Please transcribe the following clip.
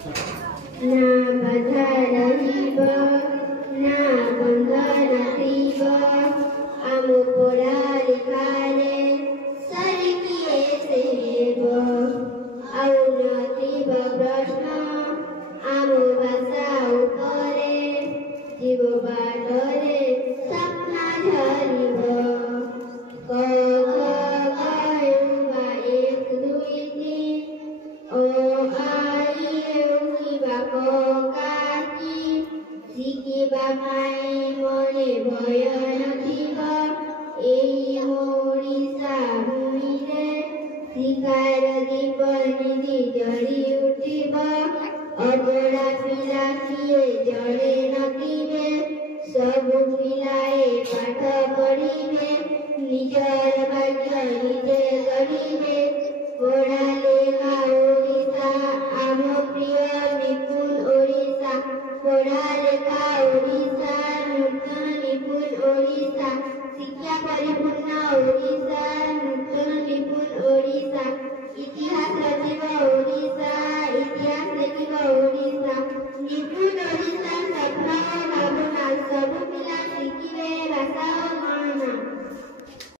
ନା ବାଧା ରହିବ ନା ବନ୍ଧ ନଥିବ ଆମ ପଢ଼ା ଲେଖାରେ ସାରି କିଏ ସେ ହେବ ଆଉ ନଥିବ ପ୍ରଶ୍ନ ଆମ ଭାଷା ଉପରେ ଯିବ ବାଟରେ ସ୍ୱପ୍ନ ଧରିବ କ ଖ ଗ ଏକ ଦୁଇ ତିନ ଓ ଶିଖିବା ପାଇଁ ମନେ ଭୟ ନଥିବ ଏହି ଓଡ଼ିଶା ଭୂମିରେ ଶିକାର ଦୀପ ନିଧି ଜଳି ଉଠିବ ଅଜଣା ପିଲା କିଏ ଜଣେ ନଥିବେ ସବୁ ପିଲାଏ ପାଠ ପଢ଼ିବେ ନିଜର ଭାଗ୍ୟ ନିଜେ ଗଢ଼ିବେ ପଢ଼ା ଲେଖା ଓଡ଼ିଶା ଆମ ପ୍ରିୟ ନିପୁଣ ଓଡ଼ିଶା ପଢ଼ା ଲେଖା ଓଡ଼ିଶା ନୂତନ ନିପୁଣ ଓଡ଼ିଶା ଶିକ୍ଷା ପରିପୂର୍ଣ୍ଣ